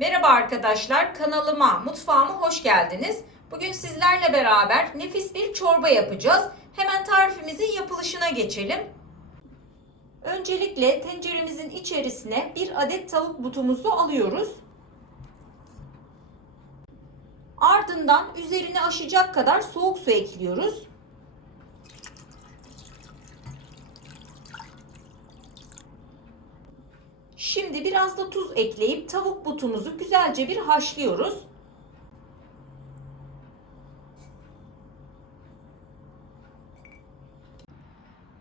Merhaba arkadaşlar, kanalıma, mutfağıma hoş geldiniz. Bugün sizlerle beraber nefis bir çorba yapacağız. Hemen tarifimizin yapılışına geçelim. Öncelikle tenceremizin içerisine bir adet tavuk butumuzu alıyoruz. Ardından üzerine aşacak kadar soğuk su ekliyoruz. Şimdi biraz da tuz ekleyip tavuk butumuzu güzelce bir haşlıyoruz.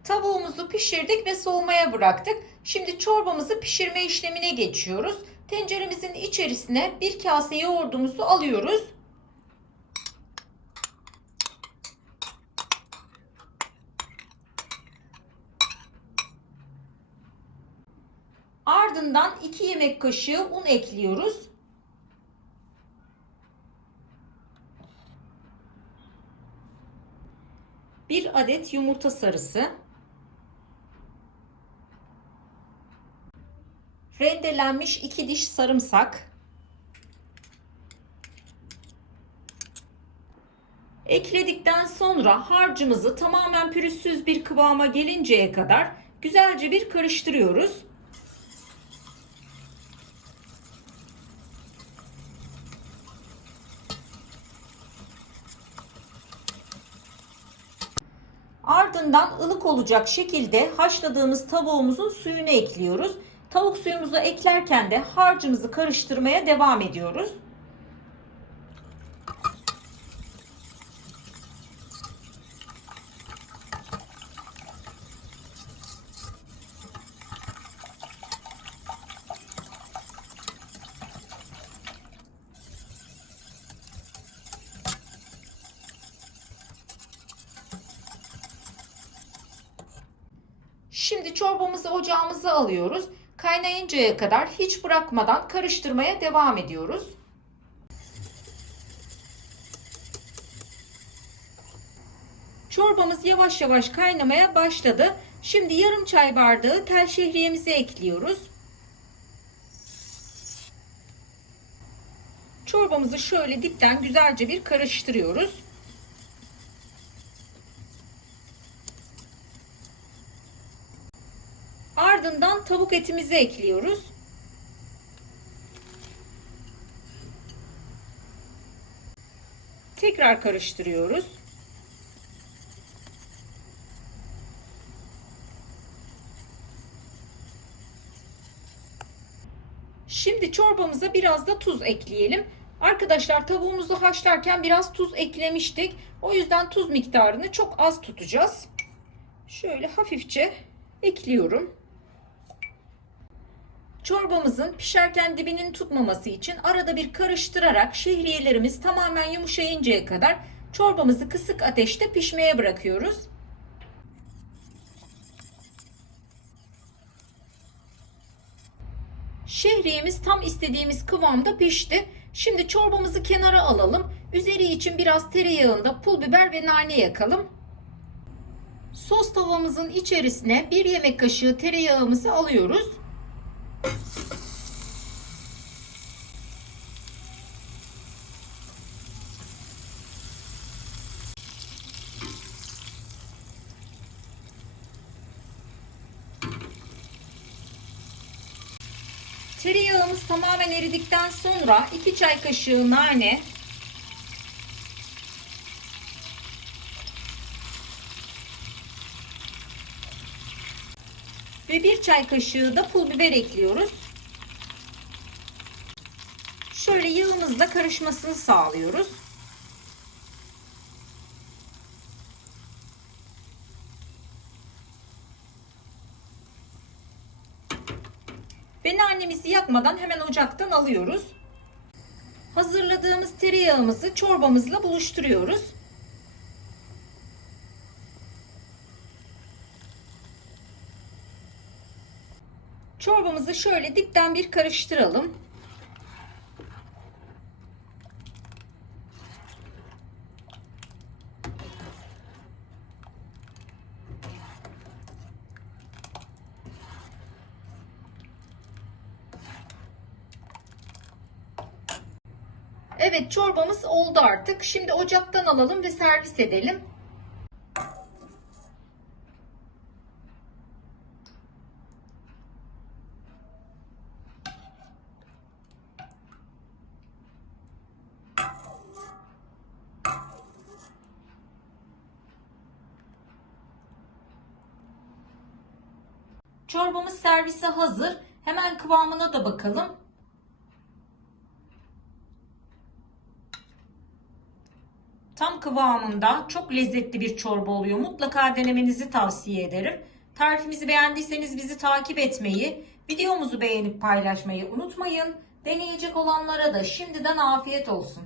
Tavuğumuzu pişirdik ve soğumaya bıraktık. Şimdi çorbamızı pişirme işlemine geçiyoruz. Tenceremizin içerisine bir kase yoğurdumuzu alıyoruz. Ardından 2 yemek kaşığı un ekliyoruz. Bir adet yumurta sarısı. Rendelenmiş 2 diş sarımsak. Ekledikten sonra harcımızı tamamen pürüzsüz bir kıvama gelinceye kadar güzelce bir karıştırıyoruz. Ardından ılık olacak şekilde haşladığımız tavuğumuzun suyunu ekliyoruz. Tavuk suyumuzu eklerken de harcımızı karıştırmaya devam ediyoruz. Şimdi çorbamızı ocağımıza alıyoruz. Kaynayıncaya kadar hiç bırakmadan karıştırmaya devam ediyoruz. Çorbamız yavaş yavaş kaynamaya başladı. Şimdi yarım çay bardağı tel şehriyemizi ekliyoruz. Çorbamızı şöyle dipten güzelce bir karıştırıyoruz. Ardından tavuk etimizi ekliyoruz. Tekrar karıştırıyoruz. Şimdi çorbamıza biraz da tuz ekleyelim. Arkadaşlar tavuğumuzu haşlarken biraz tuz eklemiştik. O yüzden tuz miktarını çok az tutacağız. Şöyle hafifçe ekliyorum. Çorbamızın pişerken dibinin tutmaması için arada bir karıştırarak şehriyelerimiz tamamen yumuşayıncaya kadar çorbamızı kısık ateşte pişmeye bırakıyoruz. Şehriyemiz tam istediğimiz kıvamda pişti. Şimdi çorbamızı kenara alalım. Üzeri için biraz tereyağında pul biber ve nane yakalım. Sos tavamızın içerisine bir yemek kaşığı tereyağımızı alıyoruz. Tereyağımız tamamen eridikten sonra 2 çay kaşığı nane, ve 1 çay kaşığı da pul biber ekliyoruz. Şöyle yağımızla karışmasını sağlıyoruz. Ve nanemizi yakmadan hemen ocaktan alıyoruz. Hazırladığımız tereyağımızı çorbamızla buluşturuyoruz. Çorbamızı şöyle dipten bir karıştıralım. Evet çorbamız oldu artık. Şimdi ocaktan alalım ve servis edelim. Çorbamız servise hazır. Hemen kıvamına da bakalım. Tam kıvamında çok lezzetli bir çorba oluyor. Mutlaka denemenizi tavsiye ederim. Tarifimizi beğendiyseniz bizi takip etmeyi, videomuzu beğenip paylaşmayı unutmayın. Deneyecek olanlara da şimdiden afiyet olsun.